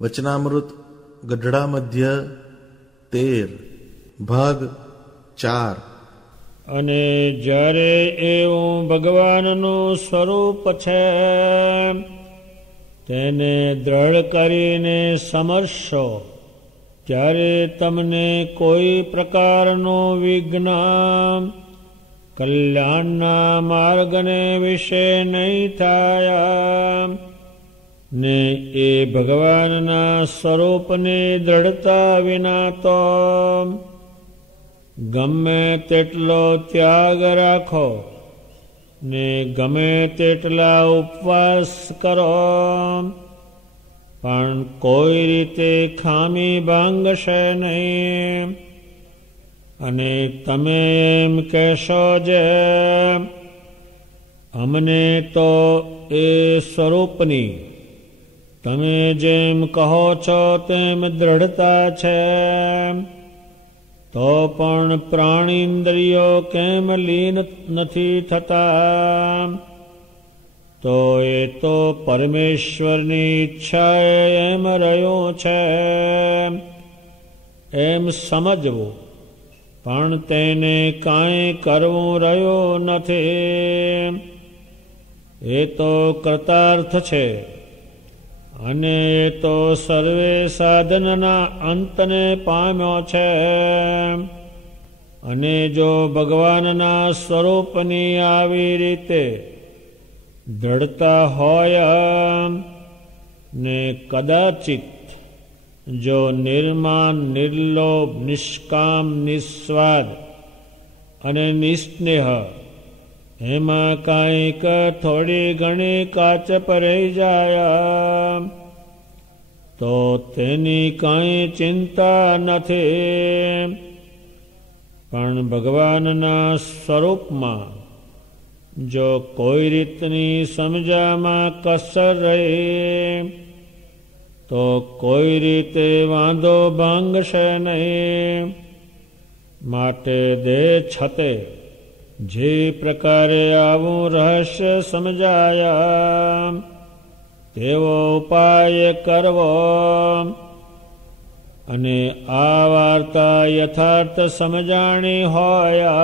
વચનામૃત ગઢડા મધ્ય 13 ભાગ 4. અને જ્યારે એવું ભગવાનનું સ્વરૂપ છે તેને દ્રઢ કરીને સમરશો, ત્યારે તમને કોઈ પ્રકારનો વિઘ્ન કલ્યાણના માર્ગને વિશે નહીં થાય. ને એ ભગવાનના સ્વરૂપની દ્રઢતા વિના તો ગમે તેટલો ત્યાગ રાખો ને ગમે તેટલા ઉપવાસ કરો, પણ કોઈ રીતે ખામી ભાંગશે નહીં. અને તમે એમ કહેશો જે અમને તો એ સ્વરૂપની તમે જેમ કહો છો તેમ દ્રઢતા છે, તો પણ પ્રાણીન્દ્રિયો કેમ લીન નથી થતા? તો એ તો પરમેશ્વરની ઈચ્છાએ એમ રહ્યું છે એમ સમજવું, પણ તેને કાંઈ કરવું રહ્યું નથી. એ તો કૃતાર્થ છે અને એ તો સર્વે સાધનના અંતને પામ્યો છે. અને જો ભગવાનના સ્વરૂપની આવી રીતે દ્રઢતા હોય ને કદાચિત જો નિર્માન, નિર્લોભ, નિષ્કામ, નિસ્વાદ અને નિસ્નેહ એમાં કાંઈક થોડી ઘણી કાચપ રહી જાય તો તેની કાંઈ ચિંતા નથી. પણ ભગવાનના સ્વરૂપમાં જો કોઈ રીતની સમજામાં કસર રહે તો કોઈ રીતે વાંધો ભાંગશે નહીં. માટે દેહ છતે જે પ્રકારે આવું રહસ્ય સમજાયા તેવો ઉપાય કરવો. અને આ વાર્તા યથાર્થ સમજાણી હોય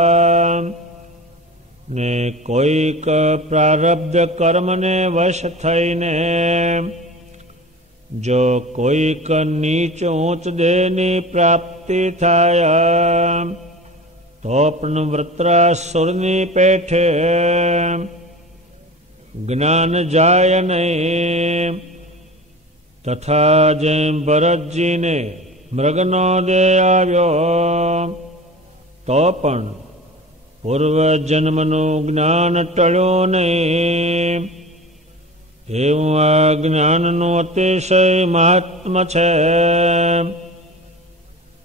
ને કોઈક પ્રારબ્ધ કર્મને વશ થઈને જો કોઈક નીચ ઊંચ દેહની પ્રાપ્તિ થાય તો પણ વૃત્રાસુરની પેઠે જ્ઞાન જાય નહીં. તથા જેમ ભરતજીને મૃગનો દેહ આવ્યો તો પણ પૂર્વજન્મનું જ્ઞાન ટળ્યું નહીં. એવું આ જ્ઞાનનું અતિશય મહાત્મ છે.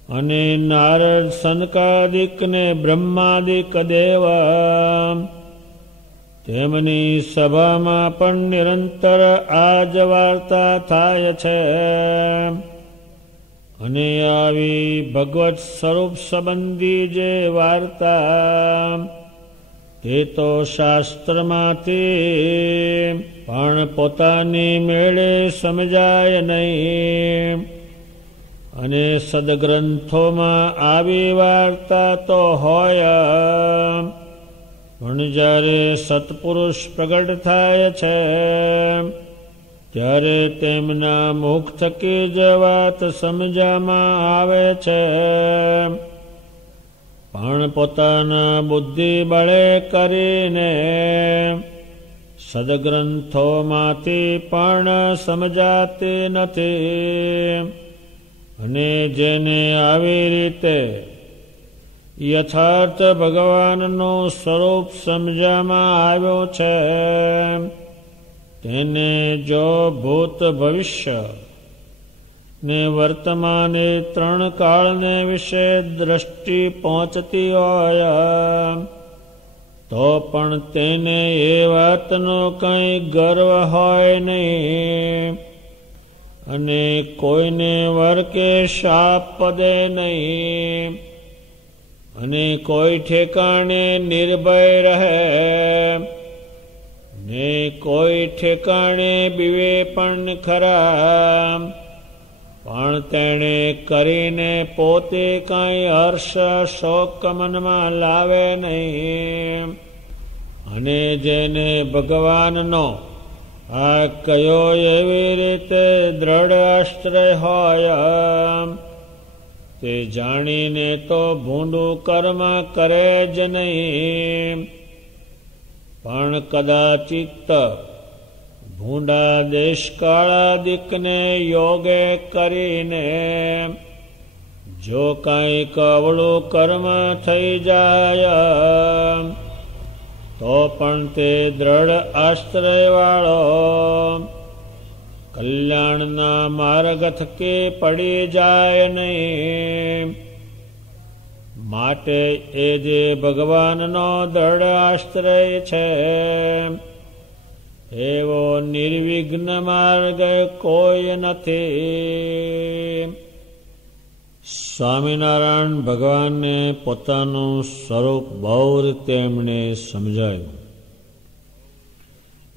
અને નારદ, સનકાદિક ને બ્રહ્માદિક દેવ તેમની સભામાં પણ નિરંતર આ જ વાર્તા થાય છે. અને આવી ભગવત સ્વરૂપ સંબંધી જે વાર્તા તે તો શાસ્ત્રમાંથી પણ પોતાની મેળે સમજાય નહીં. અને સદગ્રંથોમાં આવી વાર્તા તો હોય, પણ જ્યારે સત્પુરુષ પ્રગટ થાય છે ત્યારે તેમના મુખ થકી જ વાત સમજવામાં આવે છે. પણ પોતાના બુદ્ધિ બળે કરીને સદગ્રંથોમાંથી પણ સમજાતી નથી. અને જેને આવી રીતે યથાર્થ ભગવાનનું સ્વરૂપ સમજવામાં આવ્યું છે તેને જો ભૂત, ભવિષ્ય ને વર્તમાને ત્રણ કાળને વિશે દ્રષ્ટિ પહોંચતી હોય તો પણ તેને એ વાતનો કંઈ ગર્વ હોય નહીં. અને કોઈને વર કે શાપ દે નહીં. અને કોઈ ઠેકાણે નિર્ભય રહે ને કોઈ ઠેકાણે બીવે પણ ખરા. પણ તેણે કરીને પોતે કાંઈ હર્ષ શોક મનમાં લાવે નહીં. અને જેને ભગવાનનો આ કયો એવી રીતે દ્રઢ આશ્રય હોય તે જાણીને તો ભૂંડું કર્મ કરે જ નહીં. પણ કદાચિત ભૂંડા દેશકાળાદિકને યોગે કરીને જો કાંઈક અવળું કર્મ થઈ જાય તો પણ તે દ્રઢ આશ્રયવાળો કલ્યાણના માર્ગ થકે પડી જાય નહીં. માટે એ જે ભગવાનનો દ્રઢ આશ્રય છે એવો નિર્વિઘ્ન માર્ગ કોઈ નથી. સ્વામિનારાયણ ભગવાનને પોતાનું સ્વરૂપ બહુ રીતે એમણે સમજાયું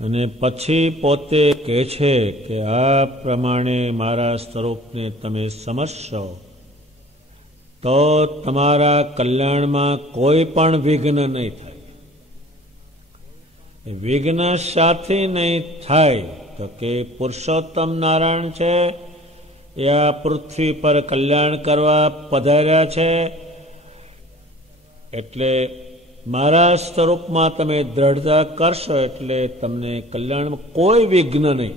અને પછી પોતે કહે છે કે આ પ્રમાણે મારા સ્વરૂપને તમે સમજશો તો તમારા કલ્યાણમાં કોઈ પણ વિઘ્ન નહીં થાય. વિઘ્ન સાથે નહીં થાય તો કે પુરુષોત્તમ નારાયણ છે એ આ પૃથ્વી પર કલ્યાણ કરવા પધાર્યા છે, એટલે મારા સ્વરૂપમાં તમે દ્રઢતા કરશો એટલે તમને કલ્યાણમાં કોઈ વિઘ્ન નહીં.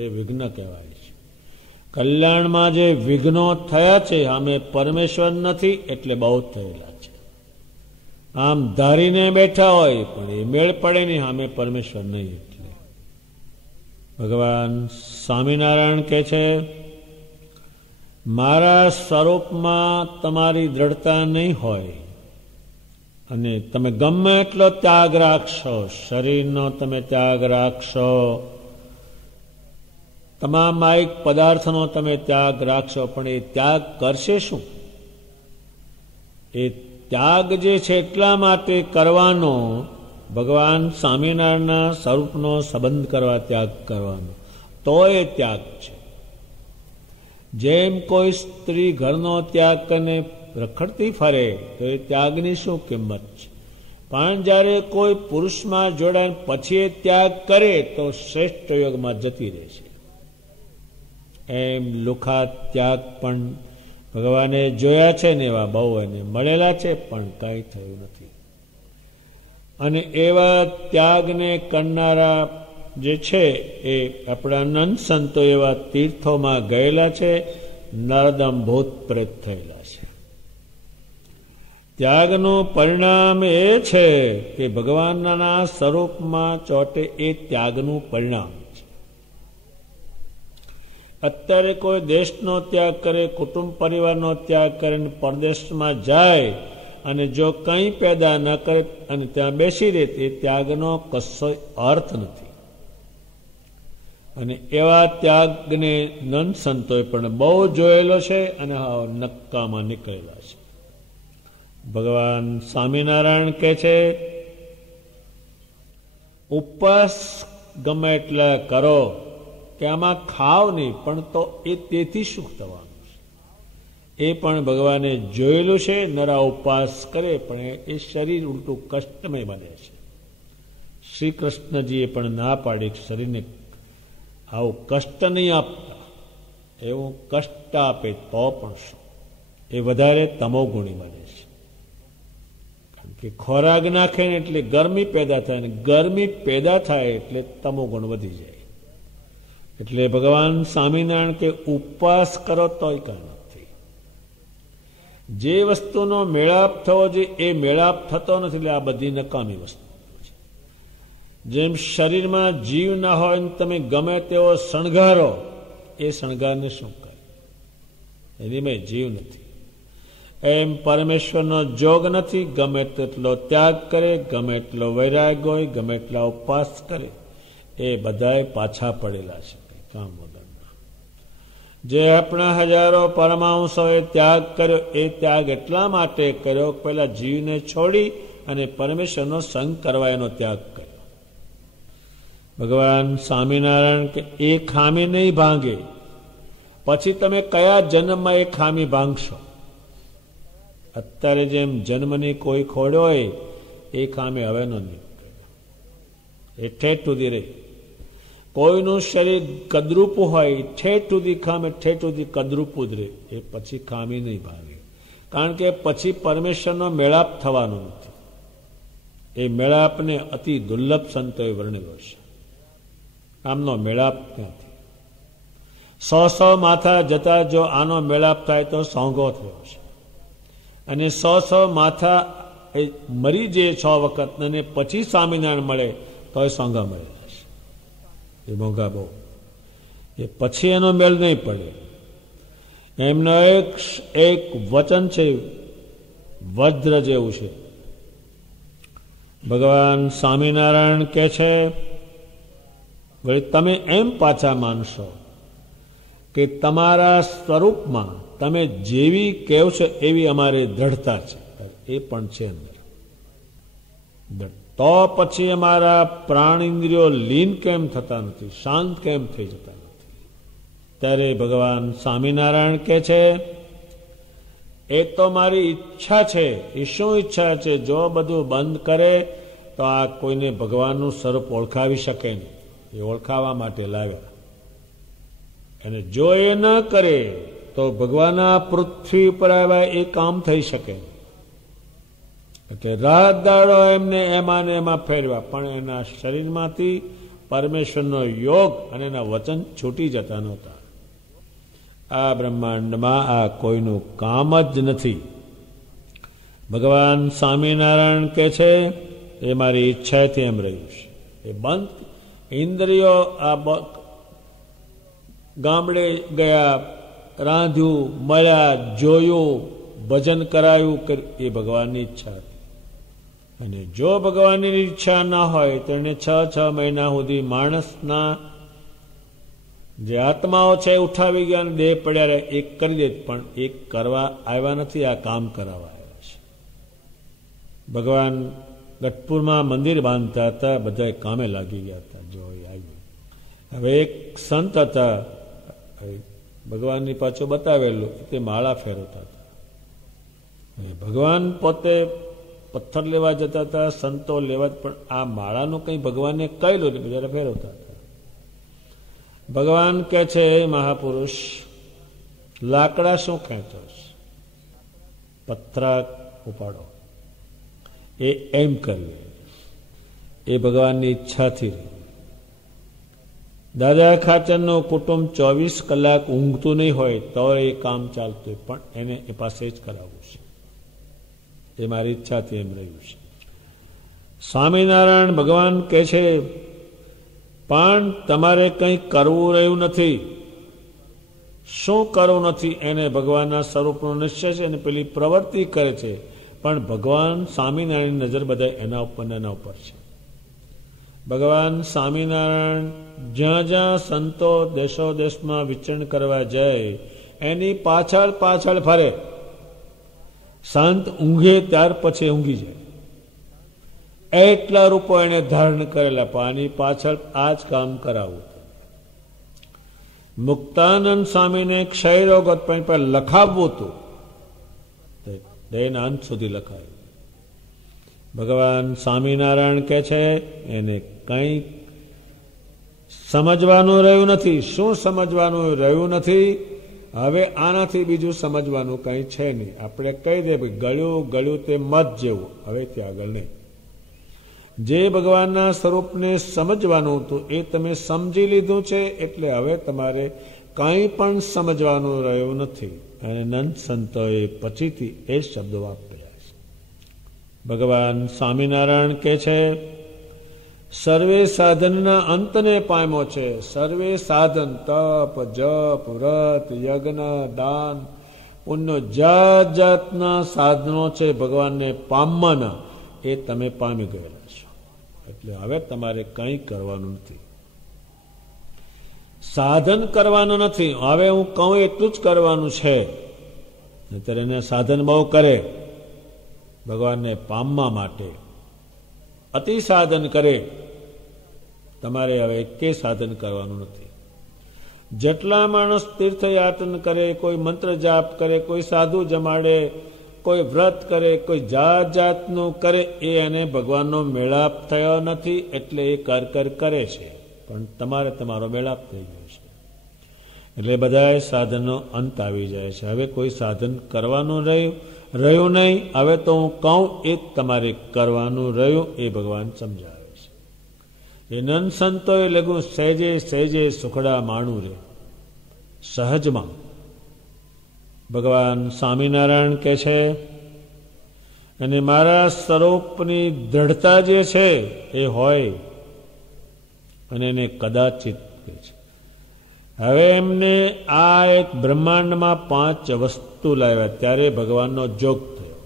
એ વિઘ્ન કહેવાય છે. કલ્યાણમાં જે વિઘ્નો થયા છે અમે પરમેશ્વર નથી એટલે બહુ થયેલા છે. આમ ધારીને બેઠા હોય પણ એ મેળ પડે નહીં અમે પરમેશ્વર નહીં. એટલે ભગવાન સ્વામિનારાયણ કહે છે મારા સ્વરૂપમાં તમારી દ્રઢતા નહીં હોય અને તમે ગમે એટલો ત્યાગ રાખશો, શરીરનો તમે ત્યાગ રાખશો, તમામ માયિક પદાર્થનો તમે ત્યાગ રાખશો, પણ એ ત્યાગ કરશે શું? એ ત્યાગ જે છે એટલા માટે કરવાનો ભગવાન સ્વામિનારાયણના સ્વરૂપનો સંબંધ કરવા ત્યાગ કરવાનો, તો એ ત્યાગ છે. જેમ કોઈ સ્ત્રી ઘરનો ત્યાગ કરીને રખડતી ફરે તો એ ત્યાગની શું કિંમત છે? પણ જ્યારે કોઈ પુરુષમાં જોડાય પછી એ ત્યાગ કરે તો શ્રેષ્ઠ યોગમાં જતી રહે છે. એમ લુખા ત્યાગ પણ ભગવાને જોયા છે ને એવા બહુ એને મળેલા છે પણ કંઈ થયું નથી. અને એવા ત્યાગને કરનારા જે છે એ આપણા નંદ સંતો એવા તીર્થોમાં ગયેલા છે, નરદમ ભૂત પ્રેત થયેલા છે. ત્યાગનું પરિણામ એ છે કે ભગવાનના સ્વરૂપમાં ચોટે એ ત્યાગનું પરિણામ છે. અત્યારે કોઈ દેશનો ત્યાગ કરે, કુટુંબ પરિવારનો ત્યાગ કરે, પરદેશમાં જાય અને જો કંઈ પેદા ન કરે અને ત્યાં બેસી રહે તે ત્યાગનો કશો અર્થ નથી. અને એવા ત્યાગને નંદ સંતોએ પણ બહુ જોયેલો છે અને નક્કામાં નીકળેલા છે. ભગવાન સ્વામિનારાયણ કહે છે ઉપવાસ ગમે એટલા કરો કે આમાં ખાવ નહીં પણ તો એ તેથી શું થવાનું છે? એ પણ ભગવાને જોયેલું છે. નરા ઉપવાસ કરે પણ એ શરીર ઉલટું કષ્ટમય બને છે. શ્રી કૃષ્ણજીએ પણ ના પાડી શરીરને આવું કષ્ટ નહીં આપતા, એવું કષ્ટ આપે તો પણ શું, એ વધારે તમોગુણી બને છે. કારણ કે ખોરાક નાખે ને એટલે ગરમી પેદા થાય ને ગરમી પેદા થાય એટલે તમોગુણ વધી જાય. એટલે ભગવાન સ્વામિનારાયણ કે ઉપવાસ કરો તોય કાંઈ નથી. જે વસ્તુનો મેળાપ થવો જોઈએ એ મેળાપ થતો નથી, એટલે આ બધી નકામી વસ્તુ છે. જેમ શરીરમાં જીવ ના હોય ને તમે ગમે તેવો શણગારો, એ શણગારને શું કહે? એની મેં જીવ નથી. એમ પરમેશ્વરનો જોગ નથી. ગમે તેટલો ત્યાગ કરે, ગમે એટલો વૈરાગ હોય, ગમે એટલા ઉપવાસ કરે, એ બધાએ પાછા પડેલા છે કામ વગરના. જે આપણા હજારો પરમાંશોએ ત્યાગ કર્યો એ ત્યાગ એટલા માટે કર્યો પહેલા જીવને છોડી અને પરમેશ્વરનો સંગ કરવા એનો ત્યાગ કર્યો. ભગવાન સ્વામિનારાયણ કે એ ખામી નહીં ભાંગે પછી તમે કયા જન્મમાં એ ખામી ભાંગશો? અત્યારે જેમ જન્મની કોઈ ખોડ હોય એ ખામી હવે નો નીકળે, એ ઠેઠ સુધી રહે. કોઈનું શરીર કદરૂપું હોય ઠેઠ સુધી ખામે, ઠેઠ સુધી કદરૂપું જ રહે, એ પછી ખામી નહીં ભાગે. કારણ કે પછી પરમેશ્વરનો મેળાપ થવાનો નથી. એ મેળાપને અતિ દુર્લભ સંતોએ વર્ણ્યો છે. આમનો મેળાપ ક્યાંથી? 100 માથા જતા જો આનો મેળાપ થાય તો સોંગો થયો છે. અને 100 માથા એ મરી જે 6 વખત અને પછી સ્વામિનારાયણ મળે તો એ સોંગા મળે જશે. એ મોંઘા બહુ, એ પછી એનો મેળ નહીં પડે. એમનો એક વચન છે, વજ્ર જેવું છે. ભગવાન સ્વામિનારાયણ કહે છે, વળી તમે એમ પાછા માનશો કે તમારા સ્વરૂપમાં તમે જેવી કહો છો એવી અમારી દ્રઢતા છે, એ પણ છે અંદર. તો પછી અમારા પ્રાણ ઇન્દ્રિયો લીન કેમ થતા નથી, શાંત કેમ થઈ જતા નથી? ત્યારે ભગવાન સ્વામિનારાયણ કહે છે, એ તો મારી ઈચ્છા છે. એ શું ઈચ્છા છે? જો બધું બંધ કરે તો આ કોઈને ભગવાનનું સ્વરૂપ ઓળખાવી શકે નહીં. એ ઓળખાવા માટે લાવ્યા. અને જો એ ન કરે તો ભગવાન આ પૃથ્વી ઉપર આવ્યા એ કામ થઈ શકે. એટલે રાત દાડો એમને એમાં ને એમાં ફેરવ્યા, પણ એના શરીરમાંથી પરમેશ્વરનો યોગ અને એના વચન છૂટી જતા નહોતા. આ બ્રહ્માંડમાં આ કોઈનું કામ જ નથી. ભગવાન સ્વામિનારાયણ કહે છે, એ મારી ઈચ્છાથી એમ રહ્યું છે. એ બંધ ઇન્દ્રિયો આ ગામડે ગયા, રાંધ્યું, મળ્યા, જોયું, ભજન કરાયું, એ ભગવાનની ઈચ્છા હતી. અને જો ભગવાનની ઈચ્છા ના હોય તો એને 6 મહિના સુધી માણસના જે આત્માઓ છે ઉઠાવી ગયા, દેહ પડ્યા રહે, એ કરી દે. પણ એ કરવા આવ્યા નથી, આ કામ કરાવવા આવ્યા છે. ભગવાન ગઢપુરમાં મંદિર બાંધતા હતા, બધા કામે લાગી ગયા હતા. જો આવ્યું. હવે એક સંત હતા, ભગવાનની પાછું બતાવેલું, તે માળા ફેરવતા હતા. ભગવાન પોતે પથ્થર લેવા જતા હતા, સંતો લેવા, પણ આ માળાનું કંઈ ભગવાનને કહેલું ને બિચારા ફેરવતા હતા. ભગવાન કહે છે, મહાપુરુષ લાકડા શું ખેંચો? પથ્થર ઉપાડો. એ એમ કરવું, એ ભગવાનની ઈચ્છાથી રહી. દાદા ખાચરનું કુટુંબ 24 કલાક ઊંઘતું નહીં હોય તો એ કામ ચાલતું હોય, પણ એને એ પાસે જ કરાવવું છે. એ મારી ઈચ્છાથી એમ રહ્યું છે. સ્વામિનારાયણ ભગવાન કહે છે, પણ તમારે કંઈ કરવું રહ્યું નથી. શું કરવું નથી? એને ભગવાનના સ્વરૂપનો નિશ્ચય છે અને પેલી પ્રવૃત્તિ કરે છે. પણ ભગવાન સ્વામિનારાયણની નજર બધા એના ઉપર છે. ભગવાન સ્વામિનારાયણ જ્યાં જ્યાં સંતો દેશો દેશમાં વિચરણ કરવા જાય, એની પાછળ પાછળ ફરે. સંત ઊંઘે ત્યાર પછી ઊંઘી જાય. એટલા રૂપો એને ધારણ કરેલા, પાણી પાછળ આ જ કામ કરાવવું. મુક્તાનંદ સ્વામીને ક્ષયરોગ પર લખાવવું હતું, દેહના અંત સુધી લખાયું. ભગવાન સ્વામિનારાયણ કહે છે, એને કંઈ સમજવાનું રહ્યું નથી. શું સમજવાનું રહ્યું નથી? હવે આનાથી બીજું સમજવાનું કંઈ છે નહીં. આપણે કહી દે ગળ્યું ગળ્યું તે મધ જેવું, હવે ત્યાં આગળ નહીં. જે ભગવાનના સ્વરૂપને સમજવાનું હતું એ તમે સમજી લીધું છે, એટલે હવે તમારે કંઈ પણ સમજવાનું રહ્યું નથી. અને નંદ સંતોએ પછીથી એ શબ્દો વાપર્યા છે. ભગવાન સ્વામિનારાયણ કહે છે, સર્વે સાધનના અંતને પામ્યો છે. સર્વે સાધન, તપ, જપ, વ્રત, યજ્ઞ, દાન, પુણ્ય, જાત જાતના સાધનો છે ભગવાનને પામવાના, એ તમે પામી ગયેલા છો. એટલે હવે તમારે કંઈ કરવાનું નથી, સાધન કરવાનું નથી. હવે હું કહું એટલું જ કરવાનું છે. નહીંતર એને સાધન બહુ કરે ભગવાનને પામવા માટે, અતિ સાધન કરે. તમારે હવે એકે સાધન કરવાનું નથી. જેટલા માણસ તીર્થયાત્રન કરે, કોઈ મંત્ર જાપ કરે, કોઈ સાધુ જમાડે, કોઈ વ્રત કરે, કોઈ જાત જાતનું કરે, એ એને ભગવાનનો મેળાપ થયો નથી, એટલે એ કર કરે છે, પણ તમારે તમારો મેળાપ થઈ ગયો છે. એટલે બધા સાધનનો અંત આવી જાય છે. હવે કોઈ સાધન કરવાનું રહ્યું નહીં. હવે તો હું કહું એ જ તમારે કરવાનું રહ્યું, એ ભગવાન સમજાવે છે. એ નન સંતોએ લગું સહેજે સહેજે સુખડા માણું રે. સહજમાં ભગવાન સ્વામિનારાયણ કે છે, અને મારા સ્વરૂપની દ્રઢતા જે છે એ હોય, અને એને કદાચિત કહે છે. હવે એમને આ એક બ્રહ્માંડમાં 5 વસ્તુ લાવ્યા, ત્યારે ભગવાનનો જોગ થયો.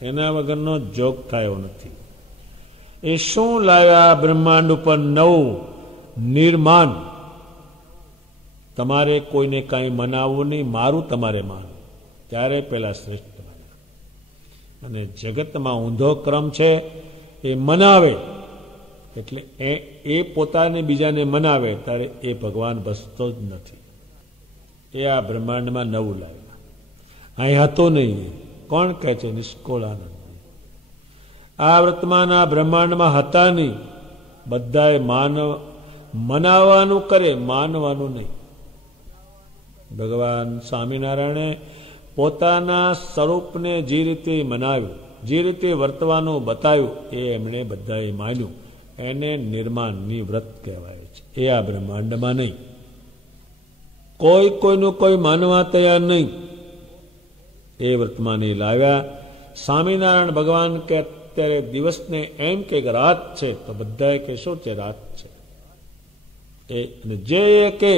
એના વગરનો જોગ થયો નથી. એ શું લાવ્યા? બ્રહ્માંડ ઉપર 9 નિર્માન. તમારે કોઈને કાંઈ મનાવવું નહીં, મારું તમારે માનવું, ત્યારે પેલા શ્રેષ્ઠ બન્યા. અને જગતમાં ઊંધો ક્રમ છે, એ મનાવે એટલે એ પોતાને બીજાને મનાવે, ત્યારે એ ભગવાન બસતો જ નથી. એ આ બ્રહ્માંડમાં 9 લાવ્યા. અહીં હતો નહીં. કોણ કહે છે? નિષ્કોળાનંદ. આ વર્તમાન આ બ્રહ્માંડમાં હતા નહીં. બધાએ મનાવવાનું કરે, માનવાનું નહીં. ભગવાન સ્વામિનારાયણે પોતાના સ્વરૂપને જે રીતે મનાવ્યું, જે રીતે વર્તવાનું બતાવ્યું, એ એમણે બધાએ માન્યું. એને નિર્માણની વ્રત કહેવાય છે. એ આ બ્રહ્માંડમાં નહીં. કોઈનું કોઈ માનવા તૈયાર નહીં. એ વર્તમાને લાવ્યા. સ્વામિનારાયણ ભગવાન કે અત્યારે દિવસને એમ કે રાત છે, તો બધાએ કે શું છે? રાત છે. એ જે કે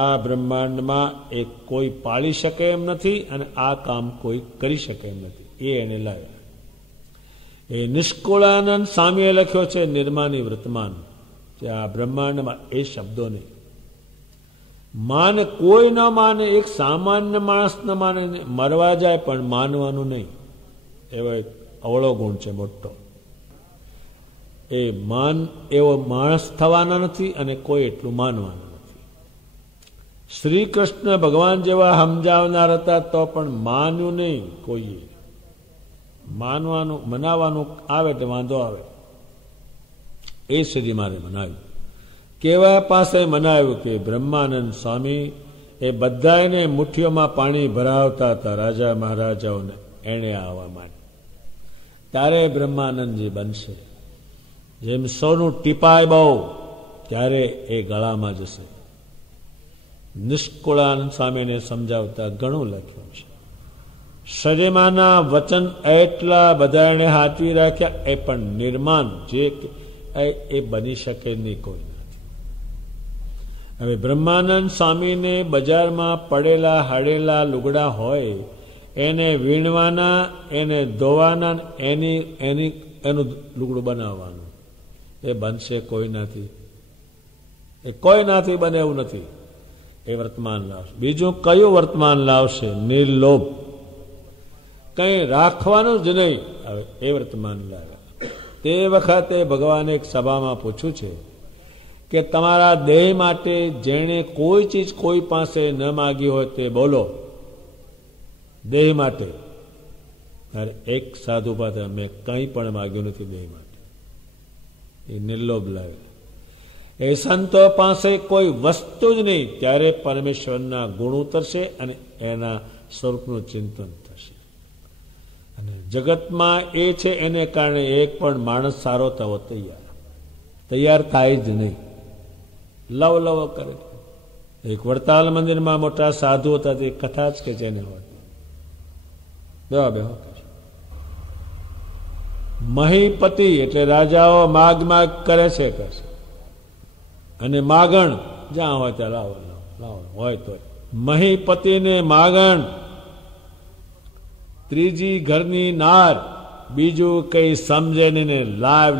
આ બ્રહ્માંડમાં એક કોઈ પાળી શકે એમ નથી, અને આ કામ કોઈ કરી શકે એમ નથી. એ એને લાવ્યા. એ નિષ્કુળાનંદ સ્વામીએ લખ્યો છે નિર્માની વર્તમાન, કે આ બ્રહ્માંડમાં એ શબ્દો નહીં. માને કોઈ ન માને, એક સામાન્ય માણસ ન માને, મરવા જાય પણ માનવાનું નહીં. એવો એક અવળો ગુણ છે મોટો. એ માન એવો માણસ થવાના નથી, અને કોઈ એટલું માનવાનું નથી. શ્રી કૃષ્ણ ભગવાન જેવા સમજાવનાર હતા, તો પણ માન્યું નહીં કોઈએ. માનવાનું મનાવાનું આવે એટલે વાંધો આવે. એ સુધી મારે મનાવ્યું. કેવા પાસે મનાવ્યું? કે બ્રહ્માનંદ સ્વામી એ બધાને મુઠ્ઠીઓમાં પાણી ભરાવતા હતા, રાજા મહારાજાઓને. એને આવવા માંડ્યું. ત્યારે બ્રહ્માનંદજી બનશે. જેમ સોનું ટીપાય બહુ, ત્યારે એ ગળામાં જશે. નિષ્કુળાનંદ સ્વામીને સમજાવતા ઘણું લખ્યું છે. શરીમાના વચન એટલા બધા એને હાથવી રાખ્યા, એ પણ નિર્માણ જે એ બની શકે નહીં, કોઈ નથી. હવે બ્રહ્માનંદ સ્વામીને બજારમાં પડેલા હળેલા લુગડા હોય, એને વીણવાના, એને ધોવાના, એનું લુગડું બનાવવાનું. એ બનશે કોઈ નથી. એ કોઈ નાથી બને એવું નથી. એ વર્તમાન લાવશે. બીજું કયું વર્તમાન લાવશે? નિર્લોભ. કંઈ રાખવાનું જ નહીં. હવે એ વર્તમાન લાવે. તે વખતે ભગવાને એક સભામાં પૂછ્યું છે કે તમારા દેહ માટે જેણે કોઈ ચીજ કોઈ પાસે ન માગી હોય તે બોલો. દેહ માટે. ત્યારે એક સાધુ પાસે મેં કંઈ પણ માગ્યું નથી દેહ માટે. એ નિર્લોભ લાવે. એ સંતો પાસે કોઈ વસ્તુ જ નહીં, ત્યારે પરમેશ્વરના ગુણ ઉતરશે અને એના સ્વરૂપનું ચિંતન થશે. અને જગતમાં એ છે, એને કારણે એક પણ માણસ સારો થવો તૈયાર થાય જ નહીં. લવ લવ કરે. એક વડતાલ મંદિરમાં મોટા સાધુ હતા, તે કથા જ કે જેને હોતી. બેહો મહીપતિ એટલે રાજાઓ માગ કરે છે, અને માગણ જ્યાં હોય ત્યાં લાવો હોય તો. મહીપતિને માગણ, ત્રીજી ઘરની નાર, બીજું કઈ સમજે ને લાવ.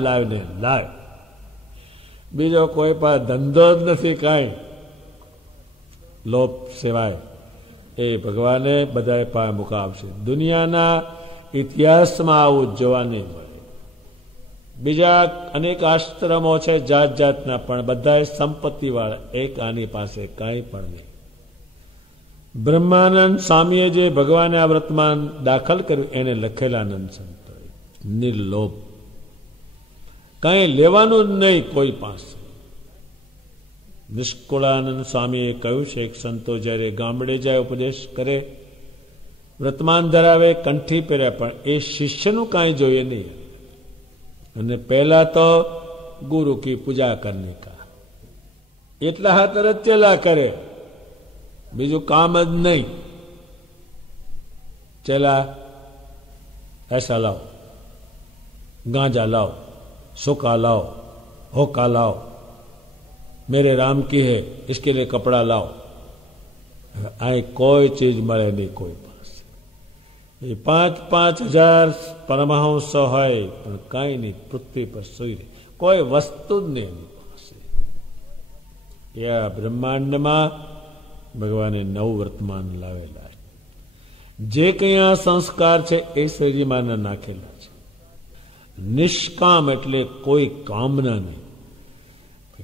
બીજો કોઈ પાસે ધંધો જ નથી કાંઈ લોભ સિવાય. એ ભગવાને બધા પાસે મુકાવશે. દુનિયાના ઇતિહાસમાં આવું જોવા નહીં મળે. બીજા અનેક આશ્રમો છે જાત જાતના, પણ બધા સંપત્તિ વાળા, એક આની પાસે કાંઈ પણ નહીં. બ્રહ્માનંદ સ્વામીએ જે ભગવાને આ વર્તમાન દાખલ કર્યું એને લખેલા આનંદ સંતોએ, નિર્લોભ, કાંઈ લેવાનું જ નહીં કોઈ પાસે. નિષ્કુળાનંદ સ્વામીએ કહ્યું છે, એક સંતો જ્યારે ગામડે જાય ઉપદેશ કરે, વર્તમાન ધરાવે, કંઠી પહેર્યા, પણ એ શિષ્યનું કાંઈ જોઈએ નહીં. અને પહેલા તો ગુરુ કી પૂજા કરને કા, એટલા હાથ રચેલા કરે, બીજું કામ જ નહીં. ચલા ऐसा लाओ, गांजा लाओ, सुखा लाओ, होका लाओ, मेरे राम की है इसके लिए कपड़ा लाओ. આ કોઈ ચીજ મળે નહીં કોઈ પાસે. એ 5,000 પરમહંસ હોય પણ કાંઈ નહીં, પૃથ્વી પર સુઈ રહે, કોઈ વસ્તુ જ નહીં એની પાસે. એ આ બ્રહ્માંડમાં ભગવાને નવું વર્તમાન લાવેલા છે. જે કંઈ આ સંસ્કાર છે એ શરીરમાં નાખેલા છે. નિષ્કામ એટલે કોઈ કામના નહીં,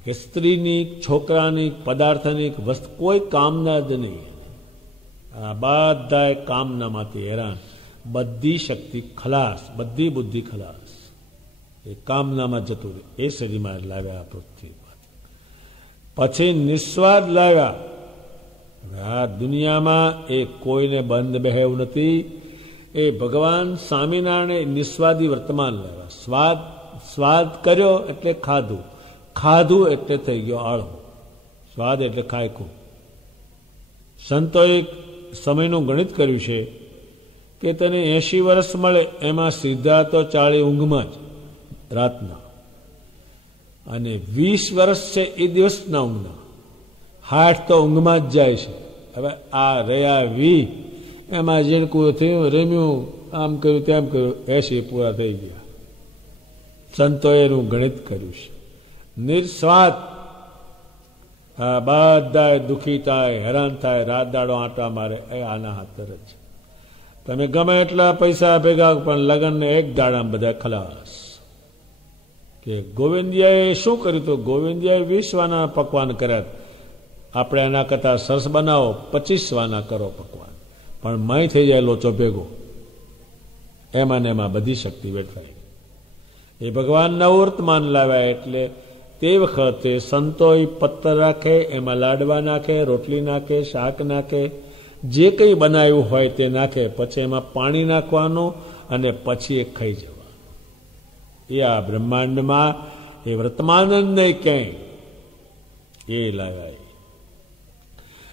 કે સ્ત્રીની, છોકરાની, પદાર્થની વસ્તુ, કોઈ કામના જ નહીં. આ બધા કામનામાંથી હેરાન, બધી શક્તિ ખલાસ, બધી બુદ્ધિ ખલાસ, એ કામનામાં જતું રહે. એ શરીરમાં લાવ્યા પૃથ્વી પર. પછી નિસ્વાર્થ લાવ્યા. આ દુનિયામાં એ કોઈને બંધ બેહેવું નથી. એ ભગવાન સ્વામિનારાયણ નિસ્વાદી વર્તમાન લાવ્યા. સ્વાદ કર્યો એટલે ખાધું, ખાધું એટલે થઈ ગયો આળો. સ્વાદ એટલે ખાયકું. સંતોએ સમયનું ગણિત કર્યું છે કે તને 80 વર્ષ મળે, એમાં સીધા તો 40 ઊંઘમાં જ રાતના, અને 20 વર્ષ છે એ દિવસના ઊંઘના, 60 તો ઊંઘમાં જ જાય છે. હવે આ રહ્યા 20, એમાં ઝીણકું થયું, રમ્યું, આમ કર્યું તેમ કર્યું, 80 પૂરા થઈ ગયા. સંતોએ એનું ગણિત કર્યું છે. નિસ્વાર્થ. આ બધા દુઃખી થાય, હેરાન થાય, રાત દાડો આંટા મારે, એ આના હાથર જ. તમે ગમે એટલા પૈસા ભેગા, પણ લગ્નને એક દાડામાં બધા ખલાસ. કે ગોવિંદિયાએ શું કર્યું? તો ગોવિંદિયાએ 20 વાના પકવાન કર્યા. આપણે એના કરતા સરસ બનાવો, 25 વાના કરો પકવાન, પણ માય થઈ જાય લોચો ભેગો. એમાં ને એમાં બધી શક્તિ વેઠવાય. એ ભગવાનના વર્તમાન લાવ્યા. એટલે તે વખતે સંતો પત્તર રાખે, એમાં લાડવા નાખે, રોટલી નાખે, શાક નાખે, જે કંઈ બનાવ્યું હોય તે નાખે, પછી એમાં પાણી નાખવાનું, અને પછી એ ખાઈ જવાનું. એ આ બ્રહ્માંડમાં એ વર્તમાન જ નહીં ક્યાંય એ લાવ્યા.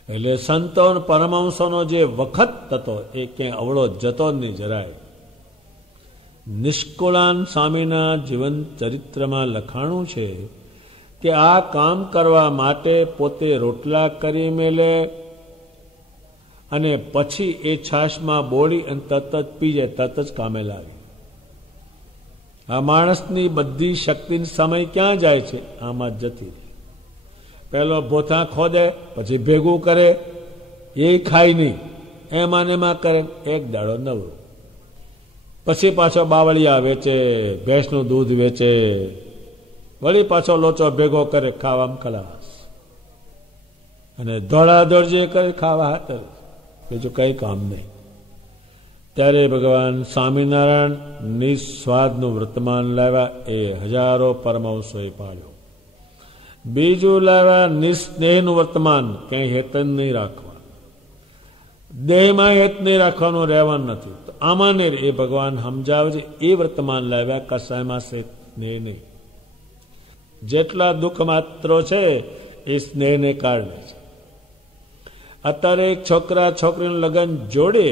એટલે સંતો પરમહંસોનો જે વખત હતો એ ક્યાંય અવળો જતો જ નહીં જરાય. નિષ્કુળાન સ્વામીના જીવન ચરિત્રમાં લખાણું છે કે આ કામ કરવા માટે પોતે રોટલા કરી મેલે, અને પછી એ છાશમાં બોળી અને તરત જ પી જાય, તરત જ કામે લાગે. આ માણસની બધી શક્તિ સમય ક્યાં જાય છે? આમાં જ જતી રહે. પહેલો ભોથા ખોદે, પછી ભેગું કરે, એ ખાય નહીં, એમાં ને એમાં કરે, એક દાડો નવરો. પછી પાછો બાવળિયા વેચે, ભેંસનું દૂધ વેચે, વળી પાછો લોચો ભેગો કરે, ખાવામાં ખલાસ. અને દોડાદોડ જે કરે, ખાવા હાથર, બીજું કઈ કામ નહીં. ત્યારે ભગવાન સ્વામિનારાયણ નિસ્વાદનું વર્તમાન લાવ્યા. એ હજારો પરમહંસોએ પાડ્યો. બીજું લાવ્યા નિસ્નેહનું વર્તમાન. ક્યાંય હેતન નહીં રાખવા, દેહમાં હેત નહીં રાખવાનું, રહેવાનું નથી. તો આમાં નહીં, એ ભગવાન સમજાવે છે. એ વર્તમાન લાવ્યા. કસાયમાં સ્નેહ નહીં. જેટલા દુઃખ માત્રો છે એ સ્નેહને કારણે છે. અત્યારે એક છોકરા છોકરીનું લગ્ન જોડે,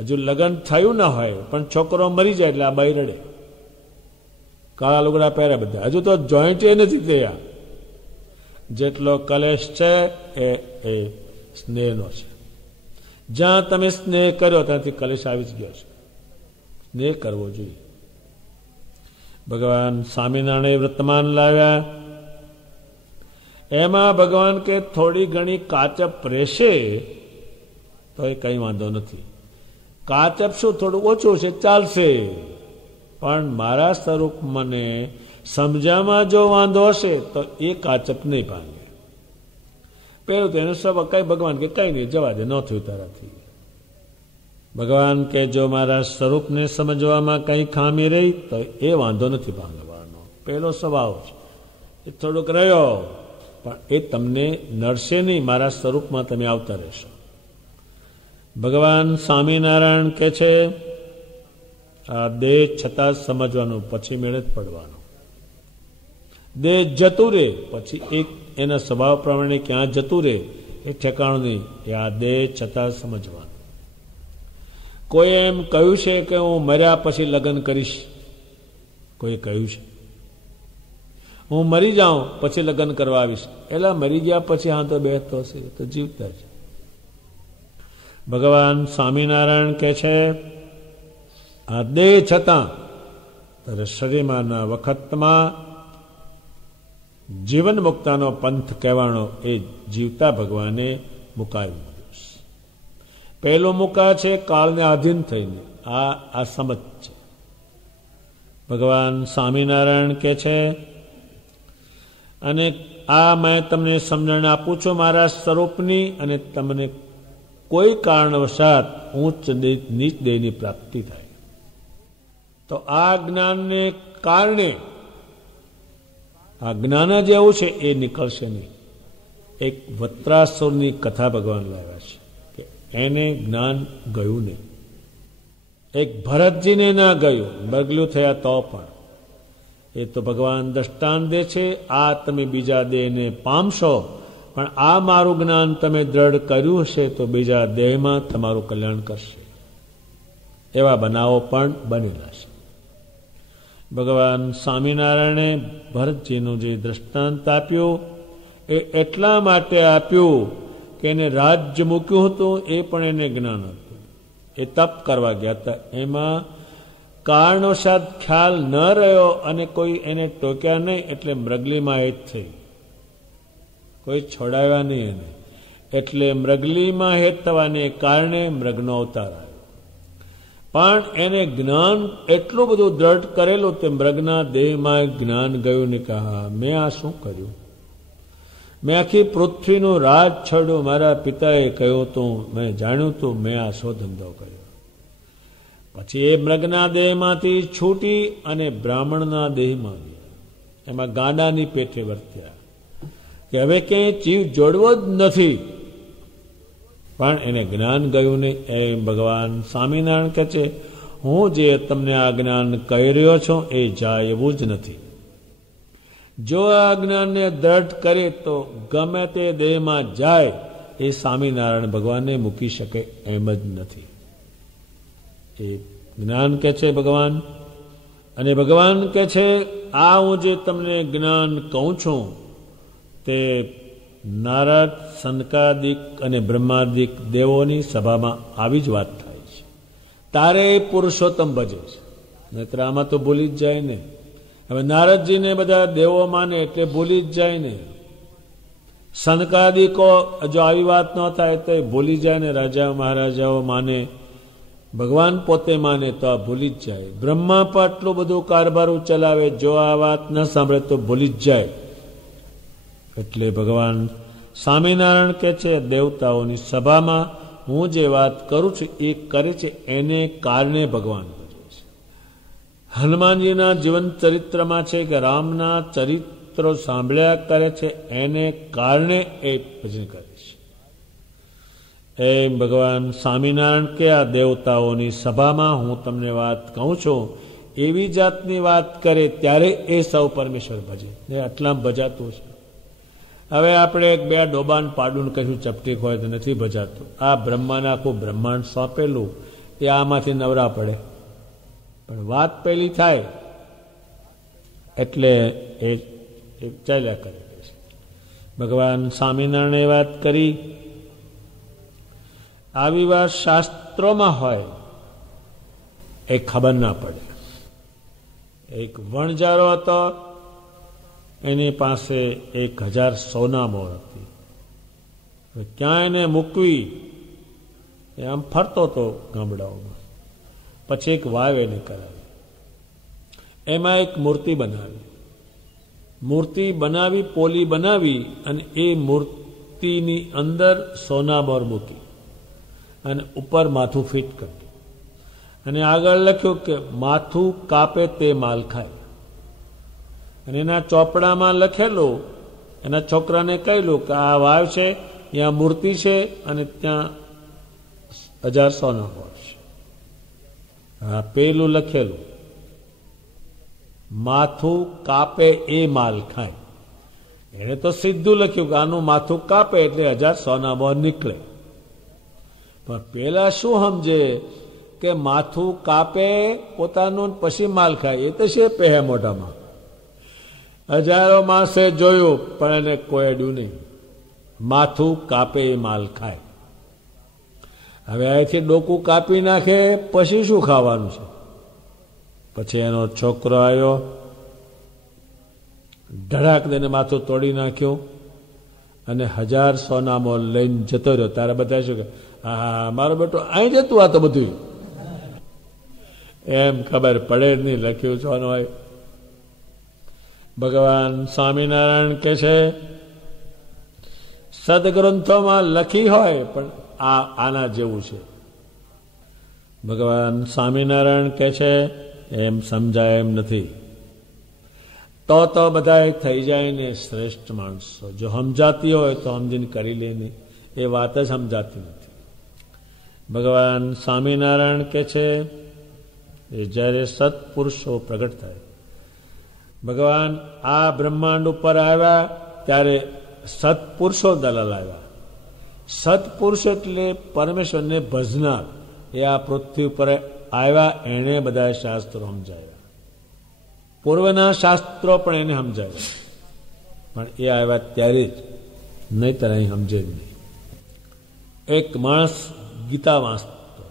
હજુ લગ્ન થયું ના હોય, પણ છોકરો મરી જાય એટલે આ બાઈ રડે, કાળા લુગડા પહેરે બધા, હજુ તો જોઈન્ટ એ નથી થયા. જેટલો કલેશ છે એ સ્નેહનો છે. જ્યાં તમે સ્નેહ કર્યો ત્યાંથી કલેશ આવી જ ગયો છે. સ્નેહ કરવો જોઈએ. ભગવાન સ્વામિનારાયણ વર્તમાન લાવ્યા. એમાં ભગવાન કે થોડી ઘણી કાચપ રહેશે તો એ કઈ વાંધો નથી. કાચપ શું, થોડું ઓછું છે ચાલશે, પણ મારા સ્વરૂપ મને સમજામાં જો વાંધો હશે તો એ કાચપ નહીં ભાંગે. પેલું તો એનો સ્વભાવ કઈ ભગવાન કે કઈ નહીં, જવા દે, ન થયું તારાથી. ભગવાન કે જો મારા સ્વરૂપને સમજવામાં કઈ ખામી રહી તો એ વાંધો નથી ભાંગવાનો. પેલો સ્વભાવ છે એ થોડુંક રહ્યો, પણ એ તમને નડશે નહીં, મારા સ્વરૂપમાં તમે આવતા રહેશો. ભગવાન સ્વામિનારાયણ કે છે આ દેહ છતાં સમજવાનું, પછી મેળે જ પડવાનું. દેહ જતું રહે પછી એક એના સ્વભાવ પ્રમાણે ક્યાં જતું રહે એ ઠેકાણું નહીં. એ આ દેહ છતાં સમજવાનું. કોઈ એમ કહ્યું છે કે હું મર્યા પછી લગ્ન કરીશ, કોઈ કહ્યું છે હું મરી જાઉં પછી લગ્ન કરવા આવીશ, એટલે મરી ગયા પછી હા તો બેસતો હશે, તો જીવતા છે. ભગવાન સ્વામિનારાયણ કે છે આ દેહ છતાં તારે શરીરમાંના વખતમાં જીવન મુક્તાનો પંથ કહેવાનો એ જીવતા ભગવાને મુકાવી દીધું છે. પહેલો મુકા છે કાળને આધીન થઈને, આ સમજ છે. ભગવાન સ્વામિનારાયણ કે છે અને આ મેં તમને સમજણ આપું છું મારા સ્વરૂપની, અને તમને કોઈ કારણવશાત ઉચ્ચ નીચ દેહની પ્રાપ્તિ થાય તો આ જ્ઞાનને કારણે આ જ્ઞાન જ એવું છે એ નીકળશે નહીં. એક વત્રાસુરની કથા ભગવાન લાવ્યા છે કે એને જ્ઞાન ગયું નહીં. એક ભરતજીને ના ગયું, બગલું થયા તો પણ એ તો ભગવાન દ્રષ્ટાંત દે છે. આ તમે બીજા દેહને પામશો, પણ આ મારું જ્ઞાન તમે દ્રઢ કર્યું હશે તો બીજા દેહમાં તમારું કલ્યાણ કરશે. એવા બનાવો પણ બનેલા છે. ભગવાન સ્વામિનારાયણે ભરતજીનું જે દ્રષ્ટાંત આપ્યું એ એટલા માટે આપ્યું કે એને રાજ્ય મૂક્યું હતું, એ પણ એને જ્ઞાન હતું. એ તપ કરવા ગયા હતા, એમાં કારણોસાદ ખ્યાલ ન રહ્યો અને કોઈ એને ટોક્યા નહીં, એટલે મૃગલીમાં હેત થઈ. કોઈ છોડાવ્યા નહીં એને, એટલે મૃગલીમાં હેત થવાને કારણે મૃગનો અવતાર આવ્યો. પણ એને જ્ઞાન એટલું બધું દ્રઢ કરેલું તે મૃગના દેહમાં જ્ઞાન ગયું ને કે હા મેં આ શું કર્યું, મેં આખી પૃથ્વીનું રાજ છોડ્યું, મારા પિતાએ કહ્યું હતું, મેં જાણ્યું હતું, મેં આ શો ધંધો કર્યો. પછી એ મૃગના દેહમાંથી છૂટી અને બ્રાહ્મણના દેહમાં ગયા. એમાં ગાડાની પેટે વર્ત્યા કે હવે ક્યાંય જીવ જોડવો જ નથી, પણ એને જ્ઞાન ગયું નહીં. એમ ભગવાન સ્વામિનારાયણ કહે છે હું જે તમને આ જ્ઞાન કહી રહ્યો છું એ જાય એવું જ નથી. જો આ જ્ઞાનને દ્રઢ કરે તો ગમે તે દેહમાં જાય એ સ્વામિનારાયણ ભગવાનને મૂકી શકે એમ જ નથી. એ જ્ઞાન કે છે ભગવાન. અને ભગવાન કે છે આ હું જે તમને જ્ઞાન કહું છું તે નારદ, સનકાદિક અને બ્રહ્માદિક દેવોની સભામાં આવી જ વાત થાય છે. તારે પુરુષોત્તમ ભજે છે, નહીતર આમાં તો ભૂલી જ જાય ને. હવે નારદજીને બધા દેવો માને એટલે ભૂલી જ જાય ને. સનકાદિકો જો આવી વાત ન થાય તો ભૂલી જાય ને. રાજા મહારાજાઓ માને, ભગવાન પોતે માને તો આ ભૂલી જ જાય. બ્રહ્મા પણ આટલું બધું કારભારું ચલાવે, જો આ વાત ન સાંભળે તો ભૂલી જ જાય. એટલે ભગવાન સ્વામિનારાયણ કે છે દેવતાઓની સભામાં હું જે વાત કરું છું એ કરે છે એને કારણે ભગવાન ભજે છે. હનુમાનજીના જીવન ચરિત્રમાં છે કે રામના ચરિત્રો સાંભળ્યા કરે છે એને કારણે એ ભજન કરે છે. એમ ભગવાન સ્વામિનારાયણ કે આ દેવતાઓની સભામાં હું તમને વાત કહું છું એવી જાતની વાત કરે ત્યારે એ સૌ પરમેશ્વર ભજે. આટલા ભજાતું છે. હવે આપણે એક બે ડોબાન પાડું કશું ચપટીક હોય તો નથી ભજાતું. આ બ્રહ્માને આખું બ્રહ્માંડ સોંપેલું એ આમાંથી નવરા પડે, પણ વાત પેલી થાય એટલે એ ચાલ્યા કરે છે. ભગવાન સ્વામિનારાયણે વાત કરી આવી વાત શાસ્ત્રોમાં હોય એ ખબર ના પડે. એક વણજારો હતો, એની પાસે 1000 સોના મોર હતી. ક્યાં એને મૂકવી એ આમ ફરતો હતો ગામડાઓમાં. પછી એક વાવ એને કરાવી. એમાં એક મૂર્તિ બનાવી પોલી બનાવી અને એ મૂર્તિની અંદર સોનામોર મૂકી અને ઉપર માથું ફિટ કર્યું અને આગળ લખ્યું કે માથું કાપે તે માલ ખાય. અને એના ચોપડામાં લખેલું, એના છોકરાને કહેલું કે આ વાવ છે, ત્યાં મૂર્તિ છે અને ત્યાં 1000 સોનામોર છે. હા, પેલું લખેલું માથું કાપે એ માલ ખાય. એને તો સીધું લખ્યું કે આનું માથું કાપે એટલે 1000 સોનામોર નીકળે. પણ પેલા શું સમજે કે માથું કાપે પોતાનું પછી માલ ખાય. એ તો છે પહે મોઢામાં. 1000 માણસે જોયું પણ એને કોઈ અડ્યું નહીં. માથું કાપે એ માલ ખાય. હવે અહીંથી ડોકું કાપી નાખે પછી શું ખાવાનું છે? પછી એનો છોકરો આવ્યો, ધડાક દઈને માથું તોડી નાખ્યું અને 1000 સોનામોર લઈને જતો રહ્યો. તારા બધા શું કે હા મારો બેટો અહીં જતું આ તો બધું એમ ખબર પડે જ નહીં. લખ્યું સોનું હોય. ભગવાન સ્વામિનારાયણ કે છે સદગ્રંથોમાં લખી હોય પણ આના જેવું છે. ભગવાન સ્વામિનારાયણ કે છે એમ સમજાય એમ નથી. તો બધા થઈ જાય ને શ્રેષ્ઠ માણસો. જો સમજાતી હોય તો સમજીને કરી લે ને, એ વાત જ સમજાતી નથી. ભગવાન સ્વામિનારાયણ કે છે એ જ્યારે સત્પુરુષો પ્રગટ થાય. ભગવાન આ બ્રહ્માંડ ઉપર આવ્યા ત્યારે સત્પુરુષો દલાલ આવ્યા. સત્પુરુષ એટલે પરમેશ્વરને ભજનાર. એ આ પૃથ્વી ઉપર આવ્યા, એણે બધા શાસ્ત્રો સમજાવ્યા. પૂર્વના શાસ્ત્રો પણ એને સમજાવ્યા, પણ એ આવ્યા ત્યારે જ, નહીતર અહીં સમજે જ નહીં. એક માણસ ગીતા વાંચતો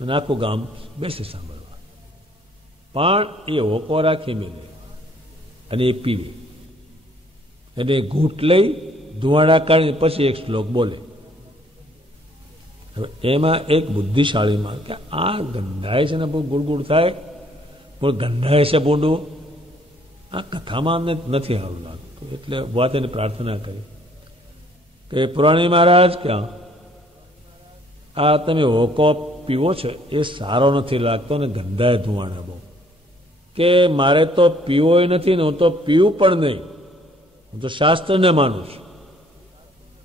અને આખું ગામ બેસી સાંભળવા, પણ એ હોકો રાખી મેલે અને એ પીવે. એને ઘૂંટ લઈ ધુવાડા કાઢી પછી એક શ્લોક બોલે. હવે એમાં એક બુદ્ધિશાળીમાં કે આ ગંધાય છે ને બહુ ગુડગુડ થાય, પણ ગંધાય છે બોંડું, આ કથામાં અમને નથી સારું લાગતું. એટલે વાત એને પ્રાર્થના કરી કે પુરાણી મહારાજ ક્યાં આ તમે હોકો પીવો છો એ સારો નથી લાગતો ને ગંધાય ધુવાણા બહુ. કે મારે તો પીવોય નથી ને હું તો પીવું પણ નહીં, હું તો શાસ્ત્રને માનું છું.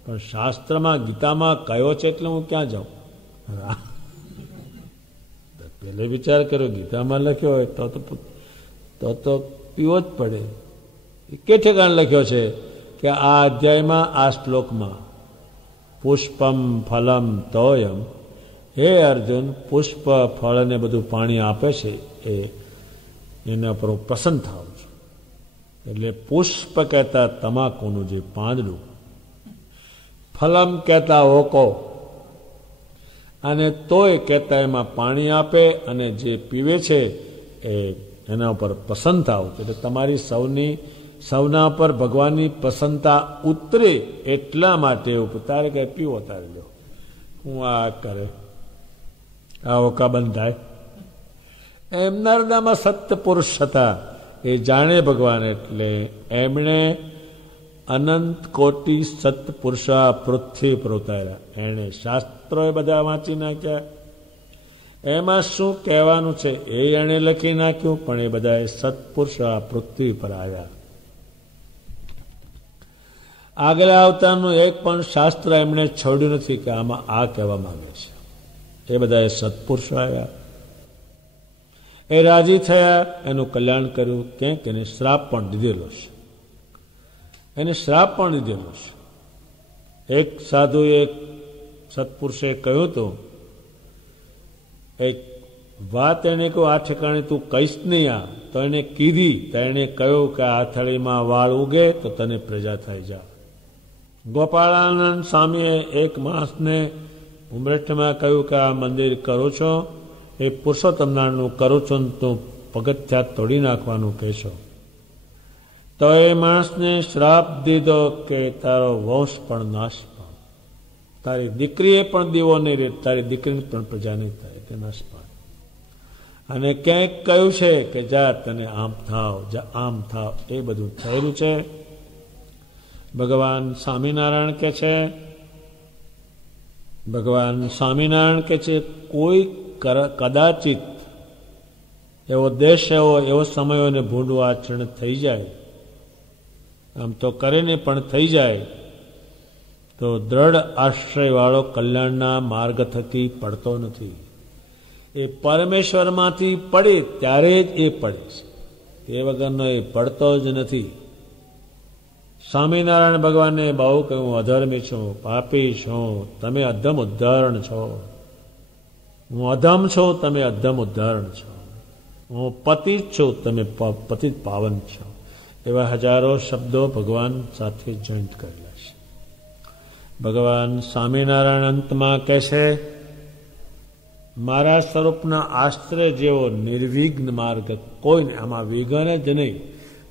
પણ શાસ્ત્રમાં ગીતામાં કયો છે એટલે હું ક્યાં જાઉં? પેલે વિચાર કર્યો ગીતામાં લખ્યો હોય તો પીવો જ પડે. કે ઠેકાણ લખ્યો છે કે આ અધ્યાયમાં આ શ્લોકમાં પુષ્પમ ફલમ તોયમ, હે અર્જુન પુષ્પ ફળ ને બધું પાણી આપે છે એના પર હું પ્રસન્ન થાઉં છું. એટલે પુષ્પ કહેતા તમાકુનું જે પાંદડું, ફલમ કહેતા હોકો, અને તોય કહેતા એમાં પાણી આપે અને જે પીવે છે એના ઉપર પ્રસન્ન થાવ. એટલે તમારી સૌના પર ભગવાનની પ્રસન્નતા ઉતરે એટલા માટે તારે કઈ પીવો તારે લો. હું આ કરે આ હોકા બંધ થાય. એમના હૃદયમાં સત્પુરુષ હતા, એ જાણે ભગવાન. એટલે એમણે અનંત કોટી સત્પુરુષા પૃથ્વી પર ઉતાર્યા. એણે શાસ્ત્રો બધા વાંચી નાખ્યા. એમાં શું કહેવાનું છે એ એણે લખી નાખ્યું, પણ એ બધા સત્પુરુષા પૃથ્વી પર આવ્યા. આગલા અવતારનું એક પણ શાસ્ત્ર એમણે છોડ્યું નથી કે આમાં આ કહેવા માંગે છે. એ બધા સત્પુરુષો આવ્યા, એ રાજી થયા, એનું કલ્યાણ કર્યું. ક્યાંક એને શ્રાપ પણ દીધેલો છે, એને શ્રાપ પણ દીધેલો છે. એક સાધુ એક સત્પુરુષે કહ્યું હતું, એક વાત એને કહ્યું આ ઠેકાણે તું કહીશ નહીં આ, તો એને કીધી. તો એને કહ્યું કે આ થળીમાં વાળ ઉગે તો તને પ્રજા થઈ જા. ગોપાળાનંદ સ્વામીએ એક માણસને ઉમરેઠમાં કહ્યું કે આ મંદિર કરું છો એ પુરુષોત્તમ નારાયણનું કરું છું, તું પગથિયા તોડી નાખવાનું કહેશો. તો એ માણસને શ્રાપ દીધો કે તારો વંશ પણ નાશ પામ, તારી દીકરીએ પણ દીવો નહીં રહે, તારી દીકરીને પણ પ્રજા નહીં થાય, એટલે નાશ પામ. અને ક્યાંક કહ્યું છે કે જા તને આમ થાવ, જા આમ થાવ, એ બધું થયેલું છે. ભગવાન સ્વામિનારાયણ કે છે કોઈ કદાચિત એવો દેશ એવો સમય અને ભૂંડું આચરણ થઈ જાય, આમ તો કરે ને પણ થઈ જાય, તો દ્રઢ આશ્રય વાળો કલ્યાણના માર્ગ થકી પડતો નથી. એ પરમેશ્વરમાંથી પડે ત્યારે જ એ પડે છે, તે વગરનો એ પડતો જ નથી. સ્વામિનારાયણ ભગવાને બહુ કહ્યું, હું અધર્મી છું, પાપી છું, તમે અધમ ઉદ્ધારણ છો. હું અધમ છું, તમે અધમ ઉદ્ધારણ છો. હું પતિત છું, તમે પતિત પાવન છો. એવા હજારો શબ્દો ભગવાન સાથે જોઈન્ટ કરેલા છે. ભગવાન સ્વામિનારાયણ અંતમાં કહે છે, મારા સ્વરૂપના આશ્રય જેવો નિર્વિઘ્ન માર્ગ કોઈને, આમાં વિઘ્ન જ નહીં,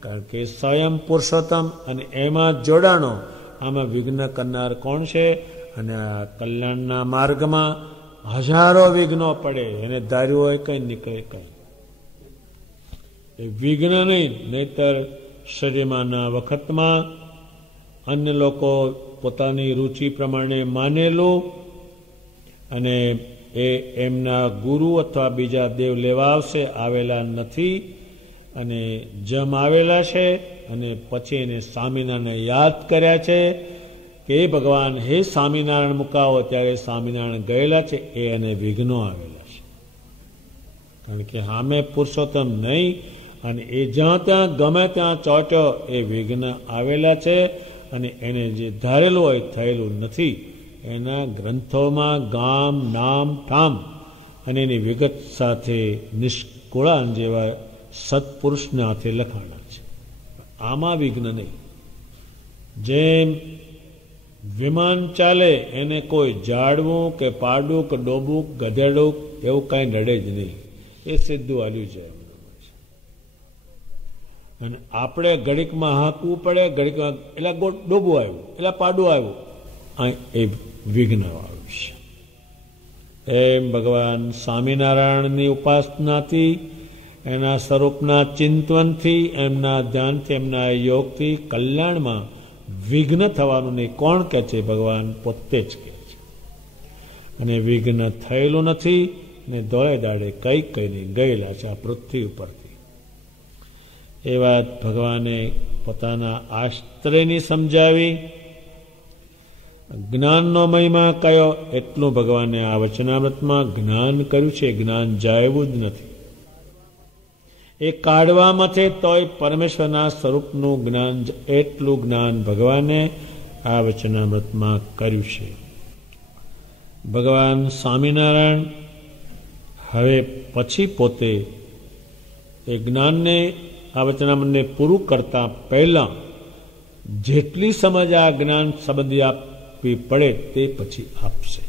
કારણ કે સ્વયં પુરુષોત્તમ અને એમાં જોડાણો, આમાં વિઘ્ન કરનાર કોણ છે? અને આ કલ્યાણના માર્ગમાં હજારો વિઘ્નો પડે, એને ધાર્યું હોય કંઈ નીકળે કંઈ. એ વિઘ્ન નહીતર શરીરમાંના વખતમાં અન્ય લોકો પોતાની રુચિ પ્રમાણે માનેલું અને એ એમના ગુરુ અથવા બીજા દેવ લેવા આવશે, આવેલા નથી અને જમ આવેલા છે, અને પછી એને સ્વામિનારાયણ યાદ કર્યા છે કે હે ભગવાન, હે સ્વામિનારાયણ મુકાવો, ત્યારે સ્વામિનારાયણ ગયેલા છે, એ અને વિઘ્નો આવેલા છે. કારણ કે સામે પુરુષોત્તમ નહીં, અને એ જ્યાં ત્યાં ગમે ત્યાં ચોટ્યો, એ વિઘ્ન આવેલા છે, અને એને જે ધારેલું હોય થયેલું નથી. એના ગ્રંથોમાં ગામ, નામ, ઠામ અને એની વિગત સાથે નિષ્કુળાન જેવા સત્પુરુષના હાથે લખાણા છે. આમાં વિઘ્ન નહીં. જેમ વિમાન ચાલે એને કોઈ જાડવું કે પાડવું કે ડોબવું ગધેડું એવું કાંઈ નડે જ નહીં, એ સીધું હાલ્યું જાય. અને આપણે ઘડીકમાં હાંકવું પડે, ઘડીકમાં એટલે ડોબું આવ્યું, એટલે પાડું આવ્યું, એ વિઘ્ન વાળું છે. એમ ભગવાન સ્વામિનારાયણની ઉપાસનાથી, એના સ્વરૂપના ચિંતનથી, એમના ધ્યાનથી, એમના યોગથી કલ્યાણમાં વિઘ્ન થવાનું નહીં. કોણ કહે છે? ભગવાન પોતે જ કહે છે. અને વિઘ્ન થયેલું નથી, ને દોડે દાડે કઈ નહીં ગયેલા છે આ પૃથ્વી ઉપરથી. એ વાત ભગવાને પોતાના આશ્રયની સમજાવી. જ્ઞાનનો મહિમા કયો? એટલું ભગવાને આ વચનામૃતમાં જ્ઞાન કર્યું છે. જ્ઞાન જાયવું જ નથી. એ કાઢવામાં છે તોય પરમેશ્વરના સ્વરૂપનું જ્ઞાન, એટલું જ્ઞાન ભગવાને આ વચનામૃતમાં કર્યું છે. ભગવાન સ્વામિનારાયણ હવે પછી પોતે એ જ્ઞાનને, આ વચનામૃતને પૂરું કરતા પહેલા જેટલી સમજ આ જ્ઞાન સંબંધી આપવી પડે તે પછી આપશે.